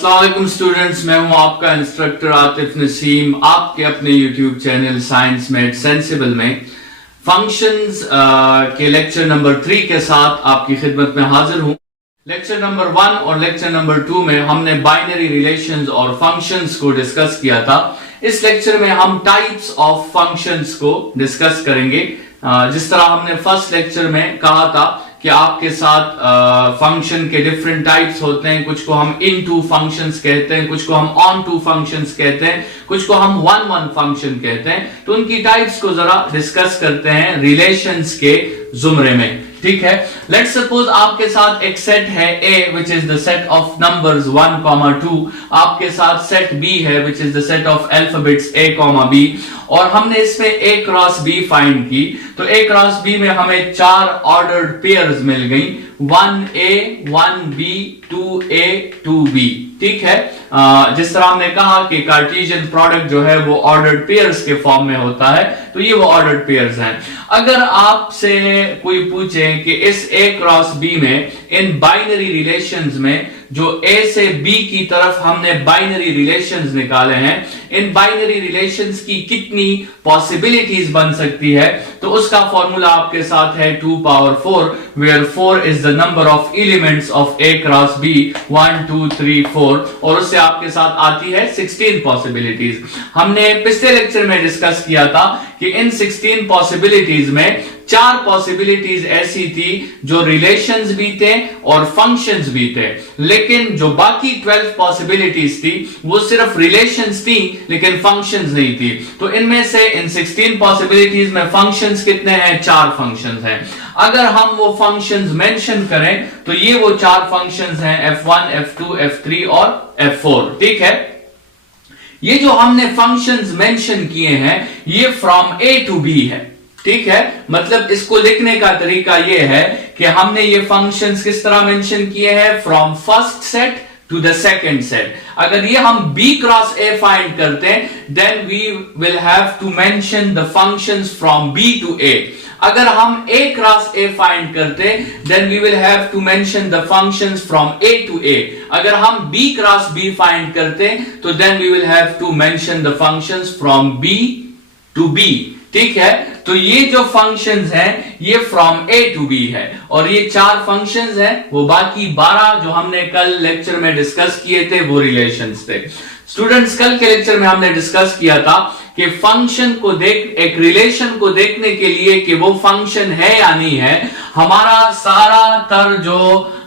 अस्सलाम वालेकुम स्टूडेंट्स, मैं हूं आपका इंस्ट्रक्टर आतिफ नसीम, आपके अपने YouTube channel science made sensible में फंक्शंस के लेक्चर नंबर 3 के साथ आपकी खिदमत में हाजिर हूं। लेक्चर नंबर 1 और लेक्चर नंबर 2 में हमने बाइनरी रिलेशंस और फंक्शंस को डिस्कस किया था। इस लेक्चर में हम टाइप्स ऑफ फंक्शंस को डिस्कस करेंगे। जिस तरह हमने फर्स्ट लेक्चर में कहा था कि आपके साथ फंक्शन के डिफरेंट टाइप्स होते हैं, कुछ को हम इन टू फंक्शंस कहते हैं, कुछ को हम ऑन टू फंक्शंस कहते हैं, कुछ को हम वन वन फंक्शन कहते हैं। तो उनकी टाइप्स को जरा डिस्कस करते हैं रिलेशंस के जुमरे में। ठीक है, लेट्स सपोज आपके साथ एक सेट है A which is the set of numbers 1, 2, आपके साथ सेट B है which is the set of alphabets A, B, और हमने इसमें A क्रॉस B फाइंड की। तो A क्रॉस B में हमें 4 ऑर्डर्ड पेयर्स मिल गई, 1A, 1B, 2A, 2B। ठीक है, जिस तरह हमने कहा कि कार्टेशियन प्रोडक्ट जो है वो ऑर्डर्ड पेयर्स के फॉर्म में होता है, तो ये वो ऑर्डर्ड पेयर्स हैं। अगर आपसे कोई पूछे कि इस A क्रॉस B में इन बाइनरी रिलेशंस में जो A से B की तरफ हमने बाइनरी रिलेशंस निकाले हैं, इन बाइनरी रिलेशंस की कितनी पॉसिबिलिटीज बन सकती है, तो उसका फॉर्मूला आपके साथ है 2 power 4, where 4 is the number of elements of A cross B, 1, 2, 3, 4, और उससे आपके साथ आती है 16 पॉसिबिलिटीज। हमने पिछले लेक्चर में डिस्कस किया था कि इन 16 पॉसिबिलिटीज में 4 पॉसिबिलिटीज ऐसी थी जो रिलेशंस भी थे और फंक्शंस भी थे, लेकिन जो बाकी 12 पॉसिबिलिटीज थी वो सिर्फ रिलेशंस थी लेकिन फंक्शंस नहीं थी। तो इनमें से इन 16 पॉसिबिलिटीज में फंक्शंस कितने हैं? 4 फंक्शंस हैं। अगर हम वो फंक्शंस मेंशन करें तो ये वो 4 फंक्शंस हैं, F1, F2, F3 और F4। ठीक है, ये जो हमने फंक्शंस मेंशन किए हैं ये फ्रॉम A टू B है। ठीक है, मतलब इसको लिखने का तरीका ये है कि हमने ये फंक्शंस किस तरह मेंशन किए हैं, from first set to the second set. अगर ये हम B क्रॉस A फाइंड करते हैं then we will have to mention the functions from B to A। अगर हम A क्रॉस A फाइंड करते then we will have to mention the functions from A to A। अगर हम B cross B find करते तो then we will have to mention the functions from B to B। ठीक है, तो ये जो फंक्शंस हैं ये फ्रॉम A टू B है, और ये 4 फंक्शंस हैं, वो बाकी 12 जो हमने कल लेक्चर में डिस्कस किए थे वो रिलेशंस थे। स्टूडेंट्स, कल के लेक्चर में हमने डिस्कस किया था कि फंक्शन को एक रिलेशन को देखने के लिए कि वो फंक्शन है या नहीं है, हमारा सारा तर जो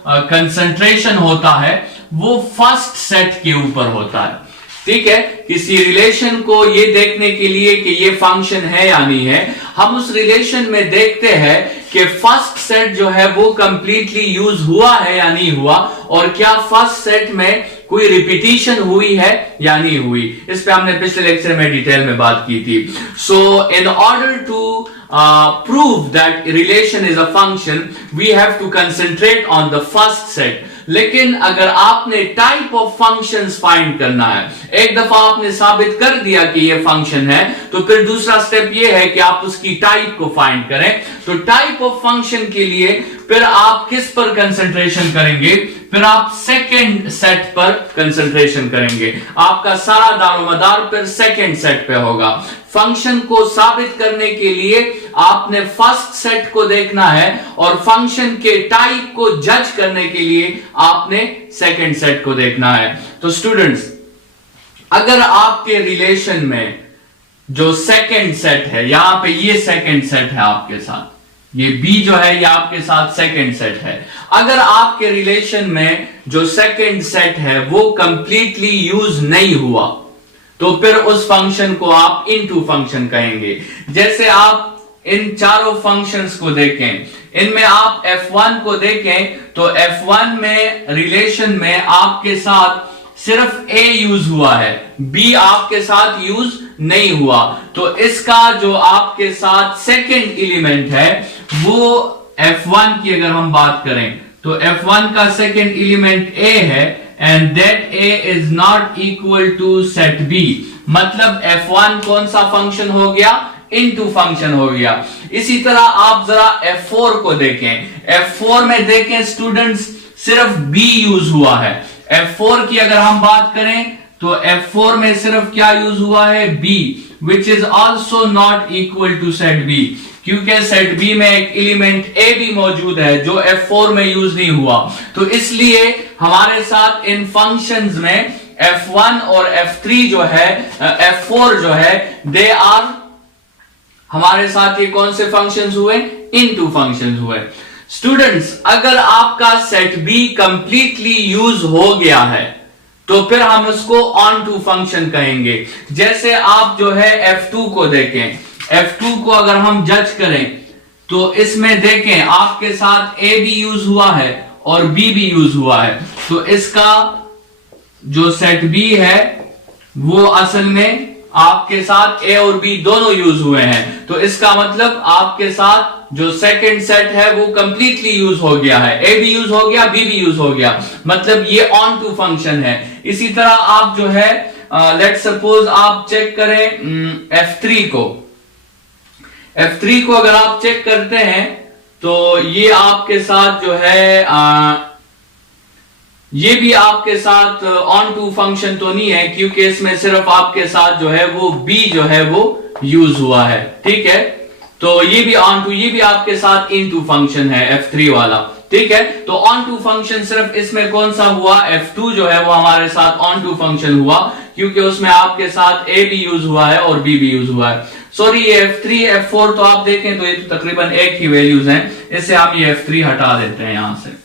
कंसंट्रेशन होता है वो फर्स्ट सेट के ऊपर होता है। ठीक है, किसी रिलेशन को ये देखने के लिए कि ये फंक्शन है या नहीं है, हम उस रिलेशन में देखते हैं कि फर्स्ट सेट जो है वो कंप्लीटली यूज हुआ है या नहीं हुआ, और क्या फर्स्ट सेट में कोई रिपीटिशन हुई है या नहीं हुई। इस पे हमने पिछले लेक्चर में डिटेल में बात की थी। So in order to prove that relation is a function we have to concentrate on the first set। लेकिन अगर आपने टाइप ऑफ फंक्शंस फाइंड करना है, एक दफा आपने साबित कर दिया कि ये फंक्शन है, तो फिर दूसरा स्टेप ये है कि आप उसकी टाइप को फाइंड करें। तो टाइप ऑफ फंक्शन के लिए फिर आप किस पर कंसंट्रेशन करेंगे? फिर आप सेकंड सेट पर कंसंट्रेशन करेंगे। आपका सारा दारोमदार फिर सेकंड सेट पे होगा। फंक्शन को साबित करने के लिए आपने फर्स्ट सेट को देखना है, और फंक्शन के टाइप को जज करने के लिए आपने सेकंड सेट को देखना है। तो स्टूडेंट्स, अगर आपके रिलेशन में जो सेकंड सेट है, यहां पे ये सेकंड सेट है आपके साथ, ये B जो है ये आपके साथ सेकंड सेट है। अगर आपके रिलेशन में जो सेकंड सेट है वो कंप्लीटली यूज नहीं हुआ तो फिर उस फंक्शन को आप इनटू फंक्शन कहेंगे। जैसे आप इन चारों फंक्शंस को देखें, इनमें आप F1 को देखें तो F1 में रिलेशन में आपके साथ सिर्फ A यूज हुआ है, B आपके साथ यूज नहीं हुआ। तो इसका जो आपके साथ सेकंड एलिमेंट है वो F1 की अगर हम बात करें तो F1 का सेकंड एलिमेंट A है, and that A is not equal to set B। मतलब F1 कौन सा फंक्शन हो गया? इनटू फंक्शन हो गया। इसी तरह आप जरा F4 को देखें, F4 में देखें स्टूडेंट्स सिर्फ B यूज हुआ है, F4 की अगर हम बात करें तो F4 में सिर्फ क्या यूज हुआ है, B, which is also not equal to set B, क्योंकि सेट B में एक एलिमेंट A भी मौजूद है जो F4 में यूज नहीं हुआ। तो इसलिए हमारे साथ इन फंक्शंस में F1 और F3 जो है, F4 जो है, दे आर, हमारे साथ ये कौन से फंक्शंस हुए, इनटू फंक्शंस हुए। स्टूडेंट्स, अगर आपका सेट B कंप्लीटली यूज हो गया है तो फिर हम उसको ऑन टू फंक्शन कहेंगे। जैसे आप जो है F2 को देखें, F2 को अगर हम जज करें तो इसमें देखें आपके साथ A भी यूज हुआ है और B भी यूज हुआ है, तो इसका जो सेट B है वो असल में आपके साथ A और B दोनों यूज हुए हैं। तो इसका मतलब आपके साथ जो सेकंड सेट है वो कंप्लीटली यूज हो गया है, A भी यूज हो गया, B भी यूज हो गया, मतलब ये ऑन टू फंक्शन है। इसी तरह आप जो है लेट्स सपोज आप चेक करें F3 को, F3 को अगर आप चेक करते हैं तो ये आपके साथ जो है ये भी आपके साथ ऑन टू फंक्शन तो नहीं है, क्योंकि इसमें सिर्फ आपके साथ जो है वो B जो है वो यूज हुआ है, ठीक है। तो ये भी ऑन टू, ये भी आपके साथ इन टू फंक्शन है F3 वाला, ठीक है। तो ऑन टू फंक्शन सिर्फ इसमें कौन सा हुआ, F2 जो है वो हमारे साथ ऑन टू फंक्शन हुआ, क्योंकि उसमें आपके साथ A भी यूज हुआ है और B भी यूज हुआ है। सॉरी, ये F3 F4 तो आप देखें तो ये तो तकरीबन एक ही वैल्यूज हैं, इससे हम ये F3 हटा देते हैं यहां से,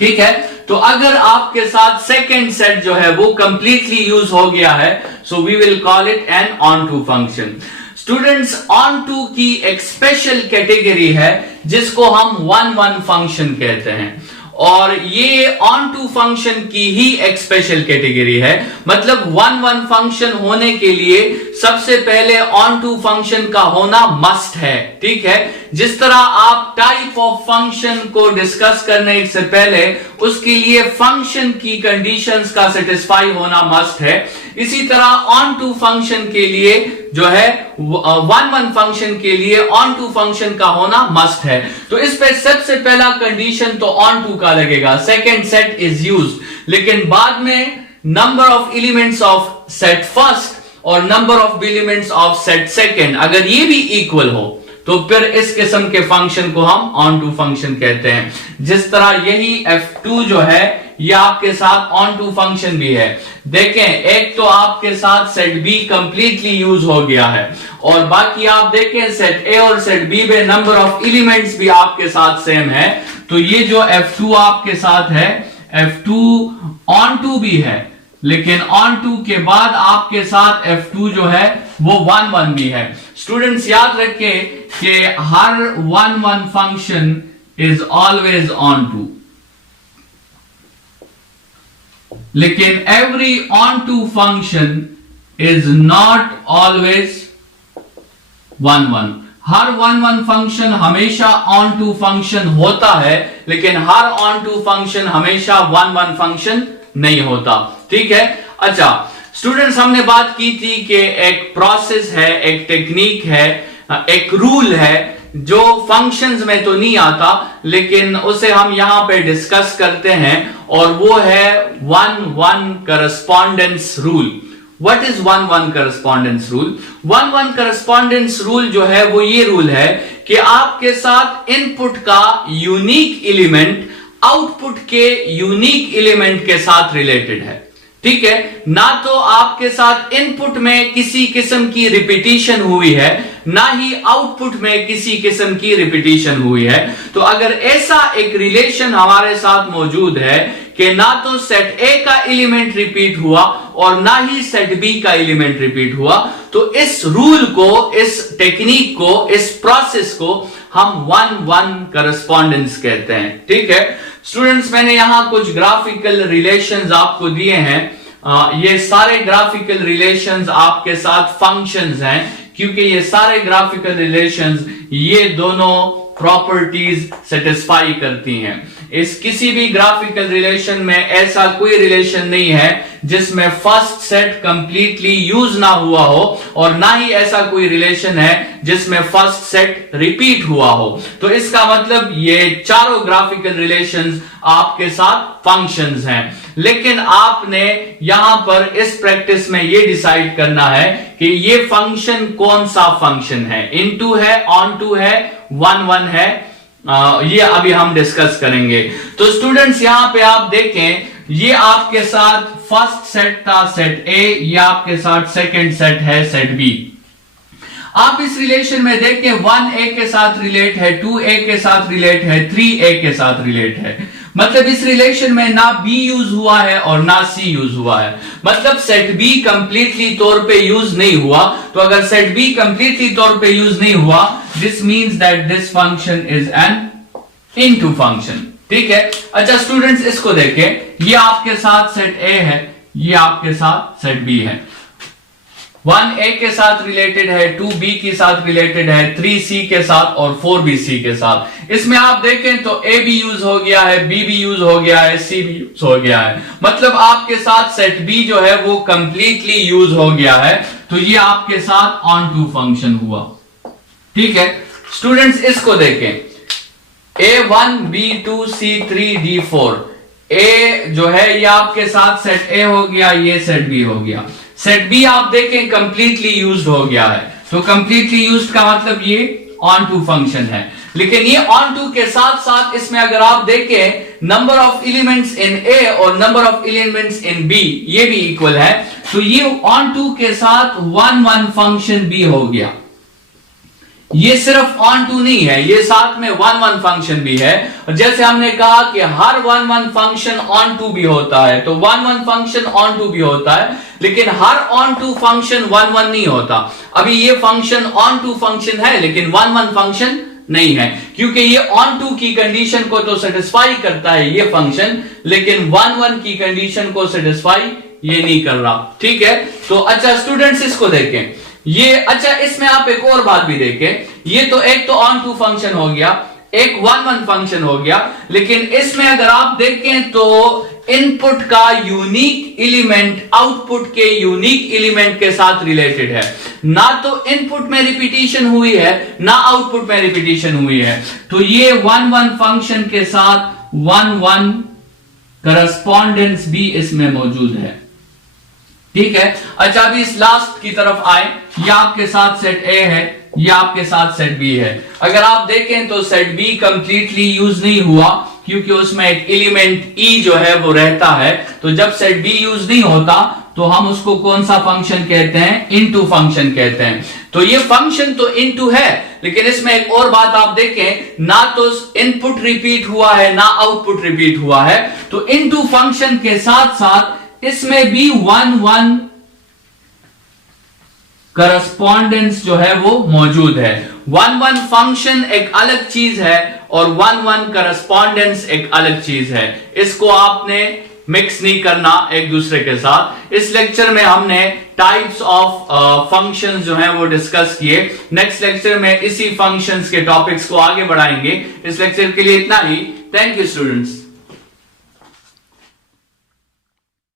ठीक है। तो अगर आपके साथ सेकेंड सेट जो है वो कंप्लीटली यूज हो गया है, so we will call it an onto function. Students, onto की एक स्पेशल कैटेगरी है जिसको हम वन वन फंक्शन कहते हैं, और ये ऑन टू फंक्शन की ही एक स्पेशल कैटेगरी है। मतलब वन वन फंक्शन होने के लिए सबसे पहले ऑन टू फंक्शन का होना मस्ट है, ठीक है। जिस तरह आप टाइप ऑफ फंक्शन को डिस्कस करने से पहले उसके लिए फंक्शन की कंडीशंस का सेटिस्फाई होना मस्ट है, इसी तरह ऑन टू फंक्शन के लिए जो है वन वन फंक्शन के लिए ऑन टू फंक्शन का होना मस्ट है। तो इस पे सबसे पहला कंडीशन तो ऑन टू का लगेगा, सेकेंड सेट इज यूज्ड, लेकिन बाद में number of elements of set first और number of elements of set second अगर ये भी इक्वल हो तो फिर इस किस्म के फंक्शन को हम ऑन टू फंक्शन कहते हैं। जिस तरह यही F2 जो है ये आपके साथ ऑन टू फंक्शन भी है। देखें, एक तो आपके साथ सेट B कंप्लीटली यूज हो गया है, और बाकी आप देखें सेट A और सेट B में नंबर ऑफ एलिमेंट्स भी आपके साथ सेम है। तो ये जो F2 आपके साथ है, F2 ऑन टू भी है, लेकिन ऑन टू के बाद आपके साथ F2 जो है वो वन वन भी है। स्टूडेंट्स, याद रखें कि हर one one function is always onto, लेकिन every onto function is not always one one. हर वन वन फंक्शन हमेशा ऑन टू फंक्शन होता है, लेकिन हर ऑन टू फंक्शन हमेशा वन वन फंक्शन नहीं होता, ठीक है। अच्छा स्टूडेंट्स, हमने बात की थी कि एक प्रोसेस है, एक टेक्निक है, एक रूल है जो फंक्शंस में तो नहीं आता, लेकिन उसे हम यहां पे डिस्कस करते हैं, और वो है one one correspondence rule. What is one one correspondence rule? One one correspondence rule जो है वो ये रूल है कि आपके साथ इनपुट का यूनिक एलिमेंट आउटपुट के यूनिक एलिमेंट के साथ रिलेटेड है, ठीक है। ना तो आपके साथ इनपुट में किसी किस्म की रिपीटिशन हुई है, ना ही आउटपुट में किसी किस्म की रिपीटिशन हुई है। तो अगर ऐसा एक रिलेशन हमारे साथ मौजूद है कि ना तो सेट A का एलिमेंट रिपीट हुआ और ना ही सेट B का एलिमेंट रिपीट हुआ, तो इस रूल को, इस टेक्निक को, इस प्रोसेस को हम वन वन करस्पॉन्डेंस कहते हैं, ठीक है। स्टूडेंट्स, मैंने यहां कुछ ग्राफिकल रिलेशंस आपको दिए हैं। ये सारे ग्राफिकल रिलेशंस आपके साथ फंक्शंस हैं, क्योंकि ये सारे ग्राफिकल रिलेशंस ये दोनों प्रॉपर्टीज सेटिस्फाई करती हैं। इस किसी भी ग्राफिकल रिलेशन में ऐसा कोई रिलेशन नहीं है जिसमें फर्स्ट सेट कंप्लीटली यूज ना हुआ हो, और ना ही ऐसा कोई रिलेशन है जिसमें फर्स्ट सेट रिपीट हुआ हो। तो इसका मतलब ये चारों ग्राफिकल रिलेशंस आपके साथ फंक्शंस हैं। लेकिन आपने यहां पर इस प्रैक्टिस में ये डिसाइड करना है कि ये फंक्शन कौन सा फंक्शन है, इनटू है, ऑन टू है, वन वन है, ये अभी हम डिस्कस करेंगे। तो स्टूडेंट्स यहां पे आप देखें, ये आपके साथ फर्स्ट सेट था सेट ए, ये आपके साथ सेकंड सेट है सेट बी। आप इस रिलेशन में देखें 1a के साथ रिलेट है, 2a के साथ रिलेट है, 3a के साथ रिलेट है। मतलब इस रिलेशन में ना b यूज हुआ है और ना c यूज हुआ है। मतलब सेट b कंप्लीटली तौर पे यूज नहीं हुआ। तो अगर सेट b कंप्लीटली तौर पे यूज नहीं हुआ, this means that this function is an into function. ठीक है। अच्छा स्टूडेंट्स इसको देखें, ये आपके साथ सेट a है, ये आपके साथ सेट b है। 1a के साथ रिलेटेड है, 2b के साथ रिलेटेड है, 3c के साथ और 4bc के साथ। इसमें आप देखें तो a भी यूज हो गया है, b भी यूज हो गया है, c भी यूज हो गया है। मतलब आपके साथ सेट b जो है वो कंप्लीटली यूज हो गया है। तो ये आपके साथ ऑन टू फंक्शन हुआ। ठीक है स्टूडेंट्स इसको देखें, a1 b2 c3 d4। a जो है ये आपके साथ सेट a हो गया, ये सेट b हो गया। सेट बी आप देखें कंप्लीटली यूज्ड हो गया है। तो कंप्लीटली यूज्ड का मतलब ये ऑन टू फंक्शन है। लेकिन ये ऑन टू के साथ साथ इसमें अगर आप देखें number of elements in A और number of elements in B ये भी इक्वल है। तो ये ऑन टू के साथ 1 1 फंक्शन भी हो गया। ये सिर्फ ऑन टू नहीं है, ये साथ में 1 1 फंक्शन भी है। और जैसे हमने कहा कि हर 1 1 फंक्शन ऑन टू भी होता है, तो 1 1 फंक्शन ऑन टू भी होता है, लेकिन हर ऑन टू फंक्शन 1 1 नहीं होता। अभी ये फंक्शन ऑन टू फंक्शन है लेकिन 1 1 फंक्शन नहीं है, क्योंकि ये ऑन टू की कंडीशन को तो सेटिस्फाई करता है ये फंक्शन, लेकिन 1 1 की कंडीशन को सेटिस्फाई ये नहीं कर रहा। ठीक है। तो अच्छा स्टूडेंट्स इसको देखें, ये अच्छा इसमें आप एक और बात भी देखें, ये तो एक तो ऑन टू फंक्शन हो गया, एक 1 1 फंक्शन हो गया, लेकिन इसमें अगर आप देखें तो इनपुट का यूनिक एलिमेंट आउटपुट के यूनिक एलिमेंट के साथ रिलेटेड है। ना तो इनपुट में रिपीटिशन हुई है ना आउटपुट में रिपीटिशन हुई है। तो ये 1 1 फंक्शन के साथ 1 1 करस्पॉन्डेंस भी इसमें मौजूद है। ठीक है। अच्छा अभी इस लास्ट की तरफ आए, ये आपके साथ सेट ए है, ये आपके साथ सेट बी है। अगर आप देखें तो सेट बी कंप्लीटली यूज नहीं हुआ, क्योंकि उसमें एक एलिमेंट ई जो है वो रहता है। तो जब सेट बी यूज नहीं होता तो हम उसको कौन सा फंक्शन कहते हैं, इनटू फंक्शन कहते हैं। तो ये फंक्शन तो इनटू है, लेकिन इसमें एक और बात आप देखें, ना तो इनपुट रिपीट हुआ है ना आउटपुट रिपीट हुआ है। तो इनटू फंक्शन के साथ साथ इसमें भी 1 1 करस्पॉन्डेंस जो है वो मौजूद है। 1 1 फंक्शन एक अलग चीज है और 1 1 करस्पॉन्डेंस एक अलग चीज है। इसको आपने मिक्स नहीं करना एक दूसरे के साथ। इस लेक्चर में हमने टाइप्स ऑफ फंक्शंस जो हैं वो डिस्कस किए। नेक्स्ट लेक्चर में इसी फंक्शंस के टॉपिक्स को आगे बढ़ाएंगे। इस लेक्चर के लिए इतना ही। Thank you students.